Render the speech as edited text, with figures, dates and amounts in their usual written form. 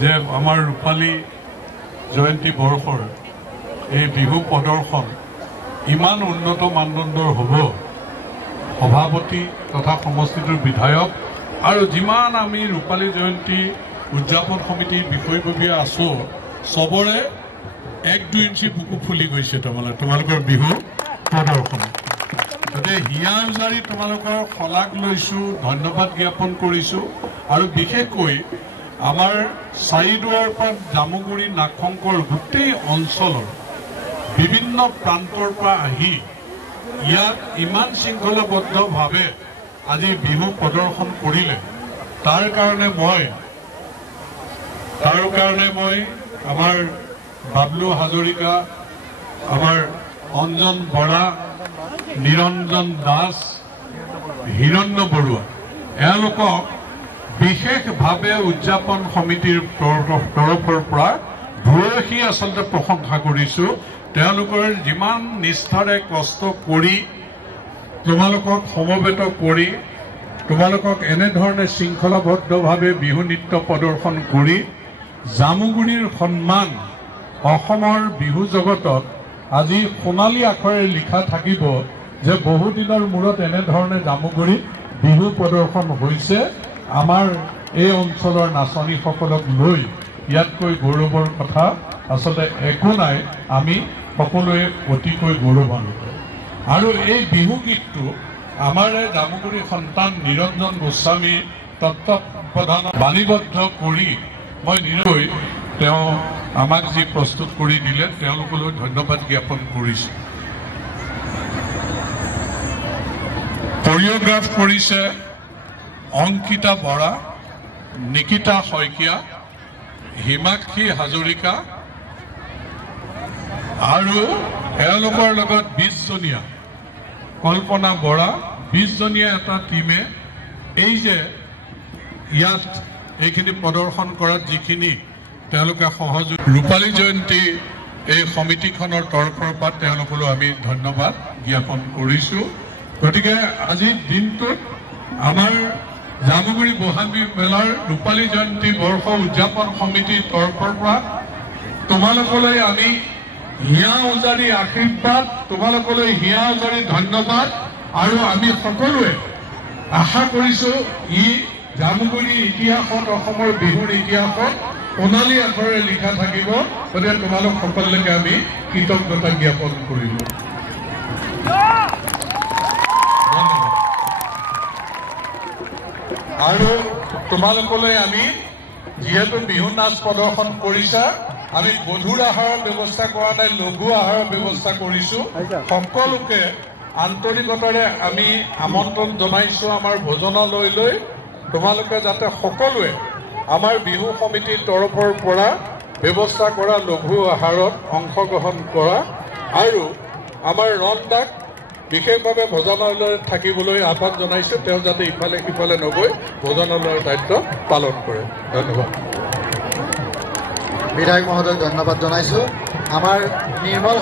যে আমাৰ ৰূপালী জয়ন্তী বৰ্ষৰ এই বিহু প্ৰদৰ্শন ইমান উন্নত মানদণ্ডৰ হ'ব সভাপতি তথা সমষ্টিটোৰ বিধায়ক আৰু যিমান আমি ৰূপালী জয়ন্তী উদযাপন সমিতিৰ বিষয়ববীয়া আছো সবৰে 1-2 ইঞ্চি বুকু ফুলি গৈছে তোমালোকৰ বিহু প্ৰদৰ্শন গতিকে হিয়া উজাৰি তোমালোকৰ শলাগ লৈছো ধন্যবাদ জ্ঞাপন কৰিছো আৰু বিশেষকৈ আমাৰ চাৰিদুৱাৰ পৰা জামুগুৰি নাগশংকৰ গোটেই অঞ্চলৰ বিভিন্ন প্ৰান্তৰ পৰা আহি ইয়াত ইমান শৃংখলাবদ্ধভাৱে আজি বিহু প্ৰদৰ্শন কৰিলে তাৰ কাৰণে মই আমাৰ বাবলু হাজৰিকা আমাৰ অঞ্জন বৰা নিৰঞ্জন দাস হিৰণ্য বৰুৱা এওঁলোকক বিশেষভাৱে উদযাপন সমিতিৰ তৰফৰ পৰা ভূয়সী আচলতে প্ৰশংসা কৰিছো তেওঁলোকৰ যিমান নিষ্ঠাৰে কষ্ট কৰি তোমালোকক সমবেত কৰি তোমালোকক এনেধৰণে শৃংখলাবদ্ধভাৱে বিহু নৃত্য প্ৰদৰ্শন কৰি জামুগুৰিৰ সন্মান অসমৰ বিহু জগতত আজি সোণালী আখৰেৰে লিখা থাকিব যে বহুদিনৰ মূৰত এনেধৰণে জামুগুৰিত বিহু প্ৰদৰ্শন হৈছে আমাৰ এই অঞ্চলৰ নাচনীসকলক লৈ ইয়াতকৈ গৌৰৱৰ কথা আচলতে একো নাই আমি সকলোৱে অতিকৈ গৌৰৱান্বিত আৰু এই বিহু গীতটো আমাৰ জামুগুৰি সন্তান নিৰঞ্জন গোস্বামী তত্ত্বাৱধানত বাণীবদ্ধ কৰি মই নিৰৈ তেওঁ আমাক যি প্ৰস্তুত কৰি দিলে তেওঁলোকলৈ ধন্যবাদ জ্ঞাপন কৰিছো কোৰিঅগ্ৰাফ কৰিছে অংকিতা বৰা নিকিতা শইকীয়া হিমাক্ষী হাজৰিকা আৰু এওঁলোকৰ লগত 20জনীয়া কল্পনা বৰা 20জনীয়া এটা টিমে এই যে ইয়াত এইখিনি প্ৰদৰ্শন কৰাত যিখিনি তেওঁলোকে সহযোগ ৰূপালী জয়ন্তী এই সমিতিখনৰ তৰফৰ পৰা তেওঁলোকলৈ আমি ধন্যবাদ জ্ঞাপন কৰিছো গতিকে আজিৰ দিনটোত আমাৰ জামুগুৰি বহাগী মেলাৰ ৰূপালী জয়ন্তী বৰ্ষ উদযাপন সমিতিৰ তৰফৰ পৰা তোমালোকলৈ আমি হিয়া উজাৰি আশীৰ্বাদ তোমালোকলৈ হিয়া উজাৰি ধন্যবাদ আৰু আমি সকলোৱে আশা কৰিছো ই জামুগুৰি ইতিহাসত অসমৰ বিহুৰ ইতিহাসত সোণালী আখৰেৰে লিখা থাকিব গতিকে তোমালোক সকলোকে আমি কৃতজ্ঞতা জ্ঞাপন কৰিলো আৰু তোমালোকলৈ আমি যেহেতু বিহু নাচ প্ৰদৰ্শন কৰিছা আমি গধুৰ আহাৰৰ ব্যৱস্থা কৰা নাই লঘু আহাৰৰ ব্যৱস্থা কৰিছো সকলোকে আন্তৰিকতাৰে আমি আমন্ত্ৰণ জনাইছো আমাৰ ভোজনালয়লৈ তোমালোকে যাতে সকলোৱে আমাৰ বিহু সমিতিৰ তৰফৰ পৰা ব্যৱস্থা কৰা লঘু আহাৰত অংশগ্ৰহণ কৰা আৰু আমাৰ ৰন্দাক বিশেষভাৱে ভোজনালয়ত থাকিবলৈ আহ্বান জনাইছো তেওঁ যাতে ইফালে সিফালে নগৈ ভোজনালয়ৰ দায়িত্ব পালন কৰে ধন্যবাদ বিধায়ক মহোদয় ধন্যবাদ জনাইছো আমাৰ নিৰ্মল